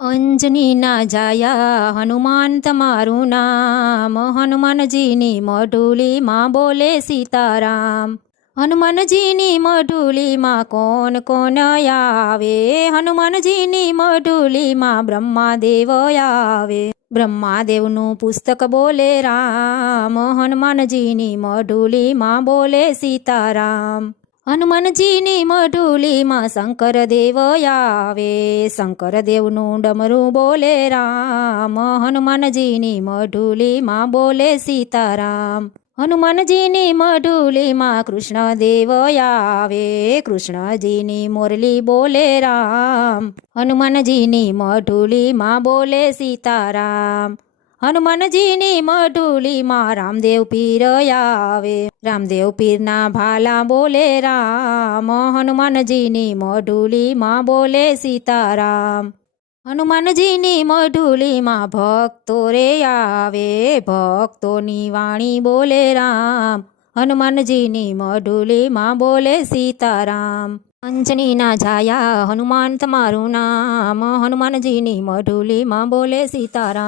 અંજનીના જાયા હનુમાન તમારું નામ, હનુમાનજીની મઢુલીમાં બોલે સીતારામ. હનુમાનજીની મઢુલીમાં કોણ કોણ આવે, હનુમાનજીની મઢુલીમાં બ્રહ્માદેવ આવે. બ્રહ્માદેવનું પુસ્તક બોલે રામ, હનુમાનજીની મઢુલીમાં બોલે સીતારામ. હનુમાનજીની મઢુલીમાં શંકરદેવ આવે, શંકરદેવનું ડમરું બોલે રામ, હનુમાનજીની મઢુલીમાં બોલે સીતારામ. હનુમાનજીની મઢુલીમાં કૃષ્ણદેવ આવે, કૃષ્ણજીની મુરલી બોલે રામ, હનુમાનજીની મઢુલીમાં બોલે સીતારામ. હનુમાનજીની મઢુલીમાં રામદેવ પીર આવે, રામદેવ પીરના ભાલા બોલે રામ, હનુમાનજીની મઢુલીમાં બોલે સીતારામ. હનુમાનજીની મઢુલીમાં ભક્તો રે આવે, ભક્તોની વાણી બોલે રામ, હનુમાનજીની મઢુલીમાં બોલે સીતારામ. અંજનીના જાયા હનુમાન તમારું નામ, હનુમાનજીની મઢુલીમાં બોલે સીતારામ.